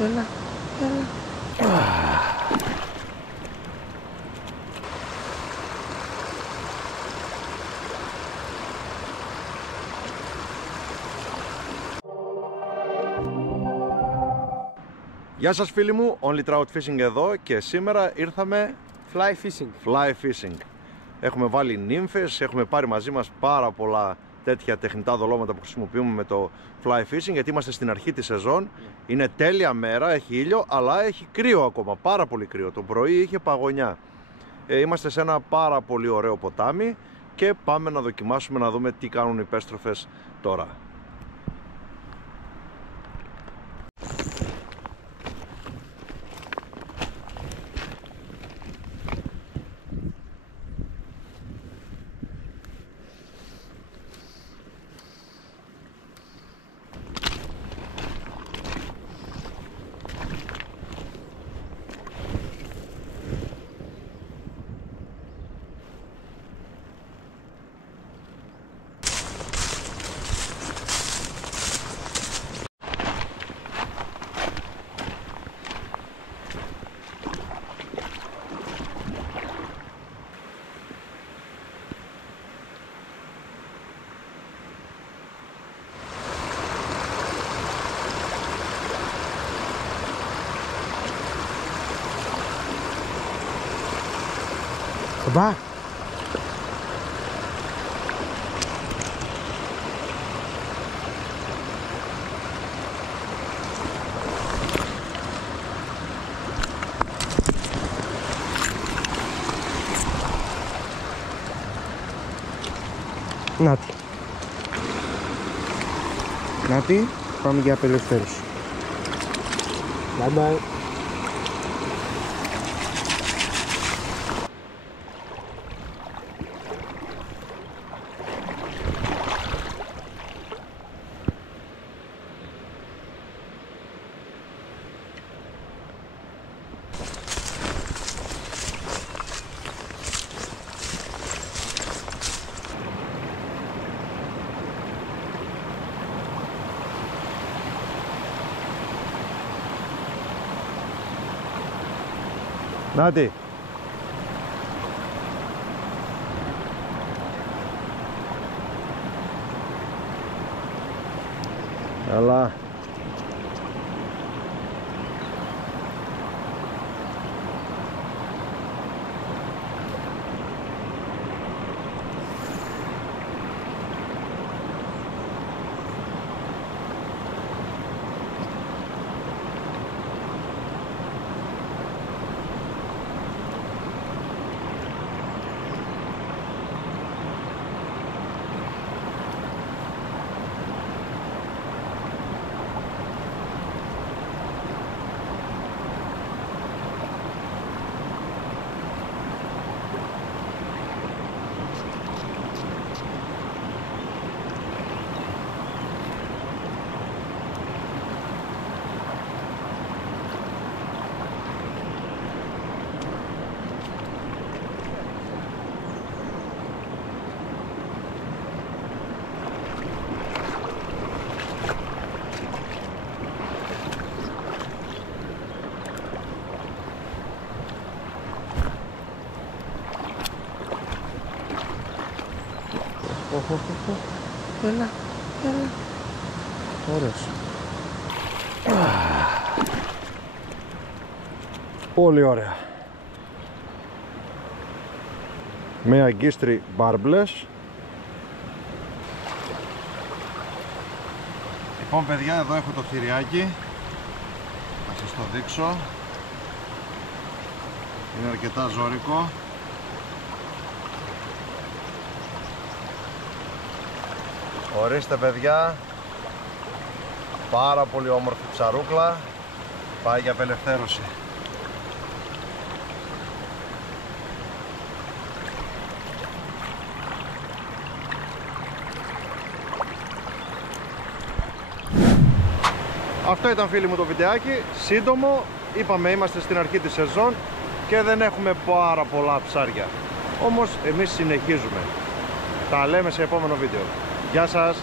Έλα, έλα. Γεια σας φίλοι μου, Only Trout Fishing εδώ και σήμερα ήρθαμε Fly fishing. Έχουμε βάλει νύμφες, έχουμε πάρει μαζί μας πάρα πολλά τέτοια τεχνητά δολώματα που χρησιμοποιούμε με το fly fishing, γιατί είμαστε στην αρχή της σεζόν. Είναι τέλεια μέρα, έχει ήλιο, αλλά έχει κρύο ακόμα, πάρα πολύ κρύο. Το πρωί είχε παγωνιά. Είμαστε σε ένα πάρα πολύ ωραίο ποτάμι και πάμε να δοκιμάσουμε να δούμε τι κάνουν οι πέστροφες τώρα. Μπα! Νάτι. Νάτι, πάμε για απελευθέρωση. Bye bye. Νάτι. Καλά. Έλα, έλα. Ωραίος. Πολύ ωραία. Με αγκίστρι μπάρμπλες. Λοιπόν παιδιά, εδώ έχω το θηριάκι. Να σας το δείξω. Είναι αρκετά ζώρικο. Ορίστε παιδιά, πάρα πολύ όμορφη ψαρούκλα, πάει για απελευθέρωση. Αυτό ήταν φίλοι μου το βιντεάκι, σύντομο, είπαμε είμαστε στην αρχή της σεζόν και δεν έχουμε πάρα πολλά ψάρια. Όμως εμείς συνεχίζουμε. Τα λέμε σε επόμενο βίντεο. Γεια σας!